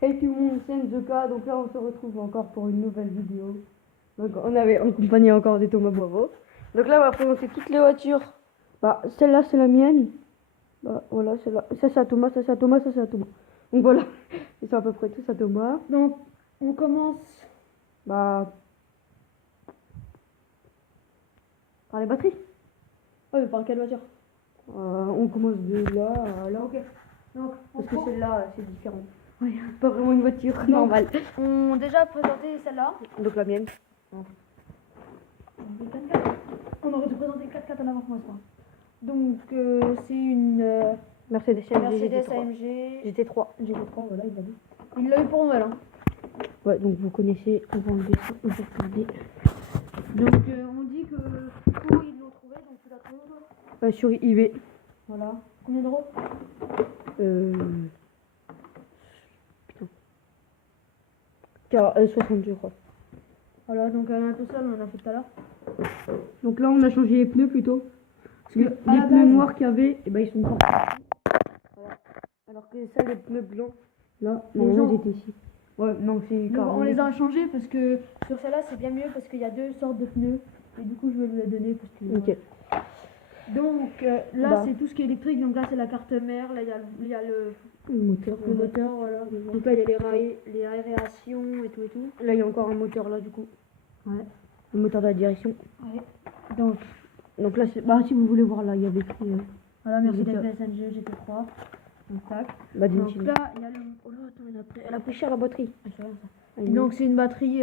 Hey tout le monde, c'est Nzoka, donc là on se retrouve encore pour une nouvelle vidéo. Donc on avait en compagnie encore de Thomas Bravo. Donc là on va présenter toutes les voitures. Bah celle-là c'est la mienne. Bah voilà, celle-là. Ça c'est à Thomas, ça c'est à Thomas, ça c'est à Thomas. Donc voilà, ils sont à peu près tous à Thomas. Donc, on commence Bah par les batteries. Ouais, mais par quelle voiture? On commence de là à là. Ok. Donc, Parce que celle-là c'est différent. Ouais. C'est pas vraiment une voiture normale. On a déjà présenté celle-là. Donc la mienne. On aurait dû présenter 4x4 en avant que moi, ça. Donc, c'est une Mercedes AMG Mercedes GT3. AMG. GT3, GT3, voilà il a dit. Il l'a eu pour Noël. Hein. Ouais, donc vous connaissez, on va enlever ça, on va regarder. Donc, on dit que où ils l'ont trouvé, donc tu l'as trouvé ou pas? Sur eBay. Voilà. Combien d'euros? Putain. 60 je crois. Voilà, donc elle est un peu seule, on en a fait tout à l'heure. Donc là on a changé les pneus plutôt. Parce que à les la pneus base- noirs qu'il y avait, et ben ils sont encore ici. Voilà. Alors que ça, les pneus blancs, là, normalement gens- ils étaient ici. Ouais, non, c'est Donc, on les a changés parce que sur celle-là c'est bien mieux parce qu'il y a deux sortes de pneus. Et du coup, je vais vous les donner parce que. Ok. Donc là Bah. c'est tout ce qui est électrique, donc là c'est la carte mère, là il y a Le moteur. le moteur, voilà. Donc là il y a les aérations et tout et tout. Là il y a encore un moteur là du coup. Ouais. Le moteur de la direction. Ouais. Donc là, bah si vous voulez voir là, il y avait écrit. Voilà, Mercedes GT3. Benz AMG GT3. Donc tac. Bah Donc d'une là il y a le. Oh là, attends, elle a pris cher la batterie. c'est rien, ça. Donc c'est une batterie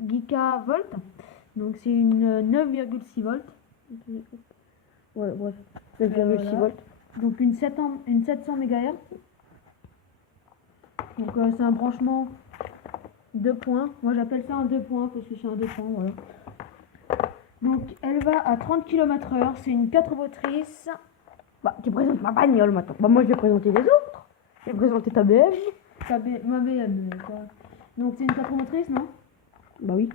Gika Volt. Donc c'est une 9,6 volts. Ouais, bref. 9,6 Voilà. volts. Donc une 700 MHz. Donc c'est un branchement 2 points. Moi j'appelle ça un 2 points parce que c'est un 2 points, voilà. Donc elle va à 30 km/h. C'est une 4 motrices. Bah tu présentes ma bagnole maintenant. Bah moi je vais présenter les autres. Je vais présenter ta BM. Ma BM. Quoi. Donc c'est une 4 motrices, non? Bah oui.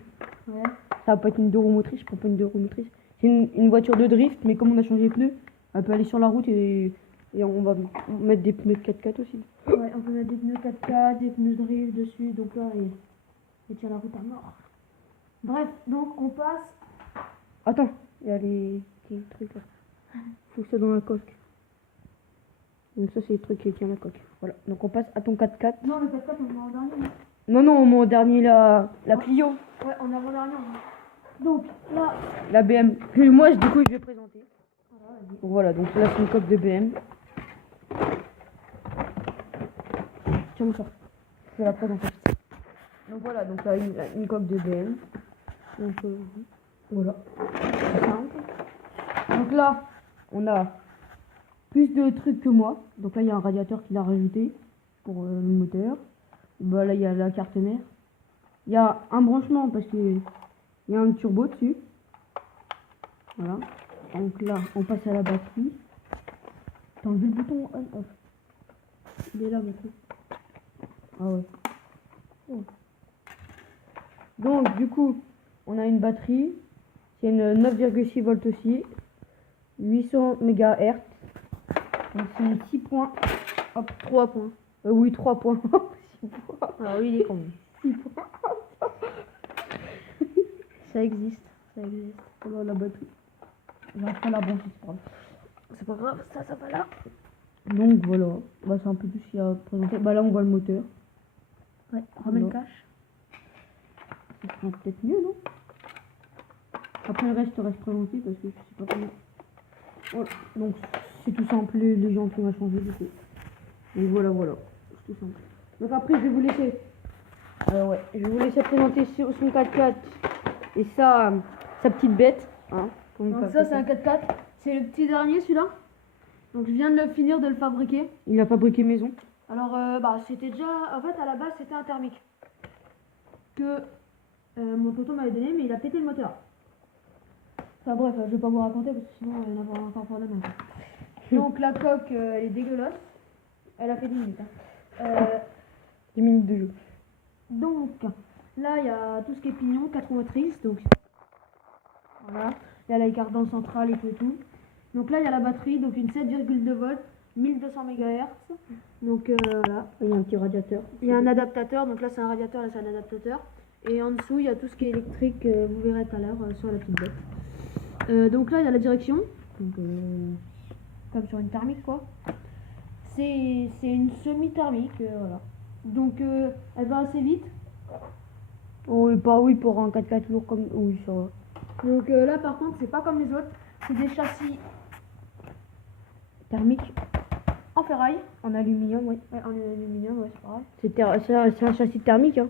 Ouais. Ça va pas être une 2 roues motrices, je prends pas une 2 roues motrices. C'est une voiture de drift, mais comme on a changé les pneus, elle peut aller sur la route et on va mettre des pneus de 4x4 aussi. Ouais, on peut mettre des pneus 4x4, des pneus drift dessus. Donc là, il tient la route à mort. Bref, donc on passe. Attends, il y a les petits trucs là. Faut que ça dans la coque. Donc ça c'est les trucs qui tiennent la coque. Voilà, donc on passe à ton 4x4. Non, le 4x4, on va en dernier. Non, mon dernier la Clio. Ouais, en avant-dernier. Donc là, La BM. Que moi du coup je vais présenter. voilà, vas-y. Voilà, donc là c'est une coque de BM. Tiens, ça. Je vais la présenter. Donc voilà, donc là une coque de BM. Donc voilà. C'est simple. Donc là, on a plus de trucs que moi. Donc là, il y a un radiateur qu'il a rajouté pour le moteur. Bah là, il y a la carte mère. Il y a un branchement parce que il y a un turbo dessus. Voilà. Donc là, on passe à la batterie. T'as enlevé le bouton on-off. Il est là maintenant. Ah ouais. Oh. Donc du coup, on a une batterie. C'est une 9,6 volts aussi. 800 MHz. Donc c'est 6 points. Hop, 3 points. Oui, 3 points. 6 points. Alors lui, il est combien? 6 points. Ça existe. Voilà la batterie. J'arrive pas à la brancher, c'est pas grave. C'est pas grave, ça va là. Donc voilà. Bah, c'est un peu tout ce qu'il y a à présenter. Bah là, on voit le moteur. Ouais, remets le Voilà. cache. Ça sera peut-être mieux, non? Après le reste, je te reste présenté parce que je sais pas comment. Voilà. Donc c'est tout simple, les gens qui ont changé du coup. Donc voilà, c'est tout simple. Donc après, je vais vous laisser. Ouais, je vais vous laisser présenter son 4x4 et sa petite bête. Hein, Donc ça, c'est un 4x4. C'est le petit dernier, celui-là. Donc je viens de le finir de le fabriquer. Il a fabriqué maison. Alors, bah, c'était déjà... En fait, à la base, c'était un thermique. Que mon tonton m'avait donné, mais il a pété le moteur. Enfin bref, je vais pas vous raconter parce que sinon, il y en aura encore pour demain. Donc la coque, elle est dégueulasse. Elle a fait 10 minutes. Hein. 10 minutes de jeu. Donc, là, il y a tout ce qui est pignon, 4 motrices. Donc, voilà. Il y a la cardan centrale et tout et tout. Donc là, il y a la batterie, donc une 7,2 volts. 1200 MHz. Donc voilà. Il y a un petit radiateur. Il y a un adaptateur, donc là c'est un radiateur, là c'est un adaptateur. Et en dessous il y a tout ce qui est électrique, vous verrez tout à l'heure sur la petite bête. Donc là il y a la direction, donc, comme sur une thermique quoi. C'est une semi-thermique, voilà. Donc elle va assez vite. Oui, pas oui pour un 4x4 lourd comme. Oui, ça va. Donc là par contre c'est pas comme les autres, c'est des châssis Thermique, en ferraille. en aluminium, oui. Ouais, en aluminium, ouais, c'est pareil. C'est un châssis thermique, hein.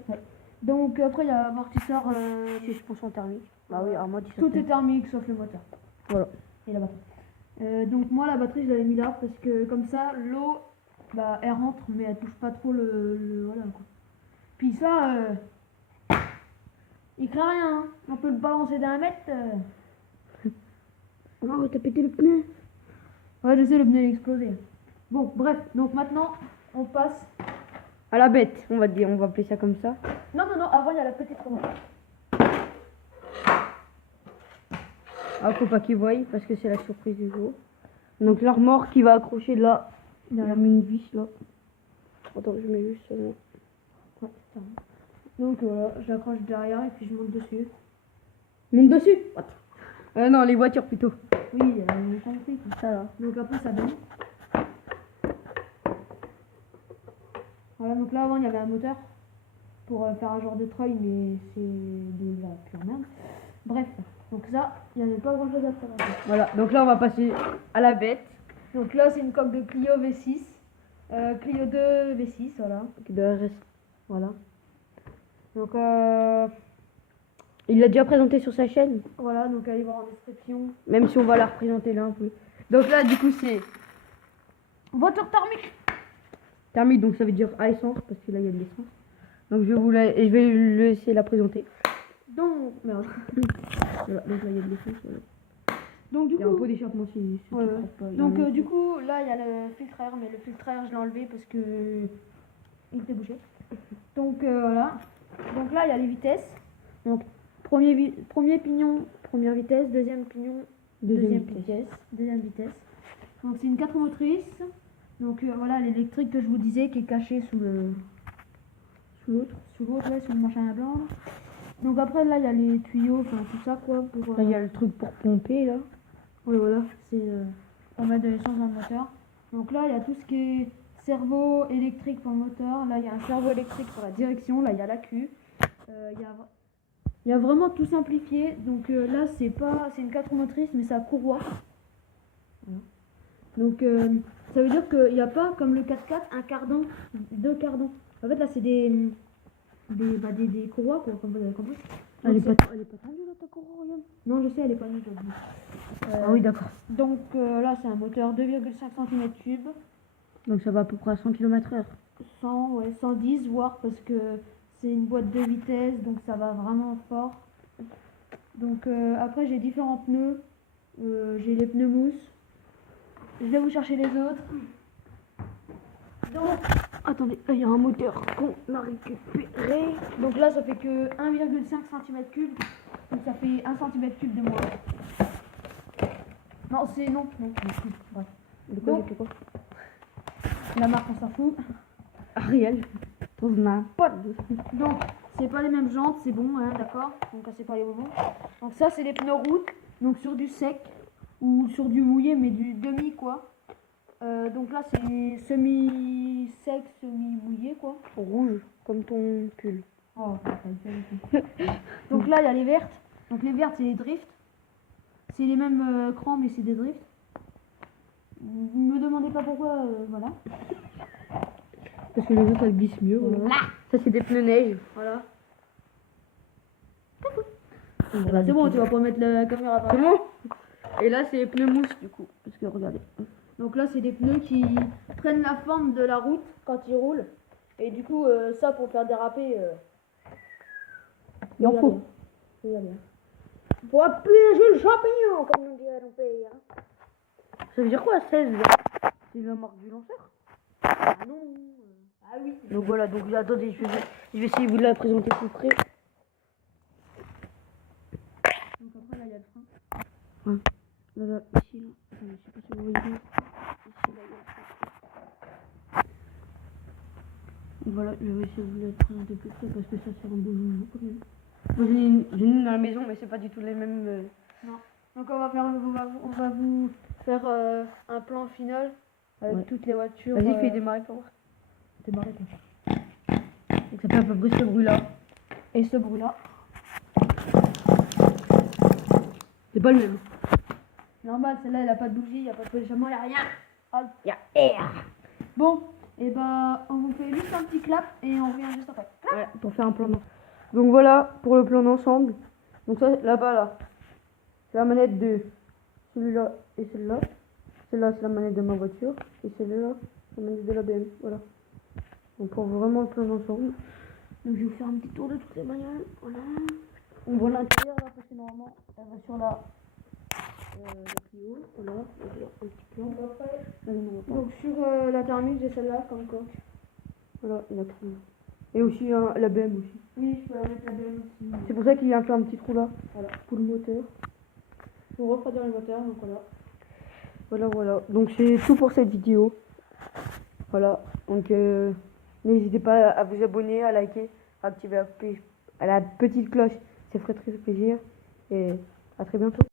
Donc après il y a l'amortisseur, Suspension thermique. Bah oui, alors moi, tu sais. tout est thermique sauf le moteur Voilà. et la batterie. Donc moi la batterie je l'avais mis là parce que comme ça l'eau bah, elle rentre mais elle touche pas trop voilà quoi. Puis ça il craint rien, hein. On peut le balancer d'un mètre. Oh, t'as pété le pneu. Ouais je sais, le pneu il a explosé. Bon bref, donc maintenant on passe. À la bête, on va dire, on va appeler ça comme ça. Non avant il y a la petite remorque. Ah, faut pas qu'ils voient parce que c'est la surprise du jour. Donc la remorque qui va accrocher là. Il a mis une vis là. Attends, je mets juste ça. Ouais, c'est ça. Donc voilà, j'accroche derrière et puis je monte dessus. Monte dessus. Non, les voitures plutôt. Oui, j'ai compris tout ça là. Donc après ça donne. Voilà, donc là avant il y avait un moteur pour faire un genre de treuil, mais c'est de la pure merde. Bref, donc ça, il n'y avait pas grand chose à faire. En fait. Voilà, donc là on va passer à la bête. Donc là c'est une coque de Clio V6, Clio 2 V6, voilà. De RS. Voilà. Donc Il l'a déjà présenté sur sa chaîne. voilà, donc allez voir en description. Même si on va la représenter là un peu. Donc là du coup c'est Voiture thermique. thermique, donc ça veut dire à essence parce que là il y a de l'essence. Donc je vais le laisser la présenter. Donc, merde. Voilà, donc là il y a de l'essence. Voilà. Donc du Il y a un coup, pot d'échappement si tu ouais, crois ouais. pas. Il y a Donc un du coup, là il y a le filtre air, mais le filtre air je l'ai enlevé parce que il était bouché. Donc voilà. Donc là il y a les vitesses. Donc premier pignon, première vitesse, deuxième pignon, deuxième vitesse, deuxième vitesse. Donc c'est une 4 motrices. Donc voilà l'électrique que je vous disais qui est cachée sous l'autre là, sous le machin à blanc. Donc après là il y a les tuyaux, enfin tout ça quoi pour. Là il y a le truc pour pomper là. Oui voilà, c'est pour mettre de l'essence dans le moteur. Donc là il y a tout ce qui est cerveau électrique pour le moteur. Là il y a un cerveau électrique pour la direction. Là il y a l'accu. Il y a vraiment tout simplifié. Donc là c'est une 4 motrices mais c'est à courroie. Voilà. Donc ça veut dire qu'il n'y a pas comme le 4x4 un cardan, deux cardans. En fait là c'est des courroies quoi, comme vous avez compris. Elle est Donc, pas tendue là ta courroie, regarde. non je sais elle est pas nulle. Ah oui d'accord. Donc là c'est un moteur 2,5 cm3. Donc ça va à peu près à 100 km/h. 100, ouais, 110 voire parce que c'est une boîte de vitesse donc ça va vraiment fort. Donc après j'ai différents pneus. J'ai les pneus mousse. Je vais vous chercher les autres. Donc, Attendez, il y a un moteur qu'on a récupéré. donc là ça fait que 1,5 cm3. Donc ça fait 1 cm3 de moins. Non c'est non. Bref. De quoi, Donc, il y a quoi la marque on s'en fout. Ariel. Trouve ma pote. Donc, c'est pas les mêmes jantes, c'est bon, hein, d'accord. Donc, cassez pas les bonbons. Donc, ça, c'est les pneus route. Donc, sur du sec ou sur du mouillé, mais du demi, quoi. Donc là, c'est semi-sec, semi-mouillé, quoi. Rouge, comme ton pull. Oh, ça y fait. Donc là, il y a les vertes. Donc, les vertes, c'est les drifts. C'est les mêmes crans, mais c'est des drifts. Me demandez pas pourquoi, voilà. Parce que les autres elles glissent mieux. Voilà. Ça c'est des pneus neige. Voilà. Voilà, C'est bon, tu vas pas mettre la caméra par C'est là. bon. Et là c'est les pneus mousse du coup. Parce que regardez. Donc là, c'est des pneus qui prennent la forme de la route quand ils roulent. Et du coup, ça pour faire déraper, Il en faut. Il y a bien. Pour appuyer le champignon, comme on dirait dans le pays. Hein. Ça veut dire quoi 16 c'est la marque du lanceur. Ah non. Ah oui. Donc voilà, donc attendez, je vais essayer de vous la présenter plus près. Donc après, là, il y a le frein. Ouais. Là, ici, là. Attendez, je sais pas si vous voyez bien. Ici, là, il y a le frein. Voilà, je vais essayer de vous la présenter plus près parce que ça c'est un beau jeu quand même. Moi j'ai une dans la maison mais c'est pas du tout les mêmes. Non. Donc on va vous faire un plan final avec Ouais. toutes les voitures. Vas-y, fais démarrer pour voir. Démarrer quoi. Donc ça fait à peu près ce bruit là. Et ce bruit là. C'est pas le même. Normal, celle-là elle a pas de bougie, il n'y a pas de positionnement, il n'y a rien. Hop. Il y a air. Bon, et bah on vous fait juste un petit clap et on revient juste après. Ouais, pour faire un plan d'ensemble. Donc voilà pour le plan d'ensemble. Donc ça là-bas là, c'est la manette de celui-là et celle-là. Celle-là c'est la manette de ma voiture et celle-là la manette de la BM. Voilà. Donc pour vraiment le plan d'ensemble. Donc je vais vous faire un petit tour de toutes les bagnoles. Voilà. On voit l'intérieur là parce que normalement elle va sur la Clio. Voilà. Donc, là, un petit plan. Donc sur la thermique j'ai celle-là comme coque. Voilà, la Clio. Et aussi la BM aussi. Oui, je peux la mettre la BM aussi. C'est pour ça qu'il y a un petit trou là. Voilà. Pour le moteur. Pour refroidir le moteur, donc voilà. Voilà. Donc c'est tout pour cette vidéo. Voilà. Donc n'hésitez pas à vous abonner, à liker, à activer la petite cloche. Ça ferait très plaisir. Et à très bientôt.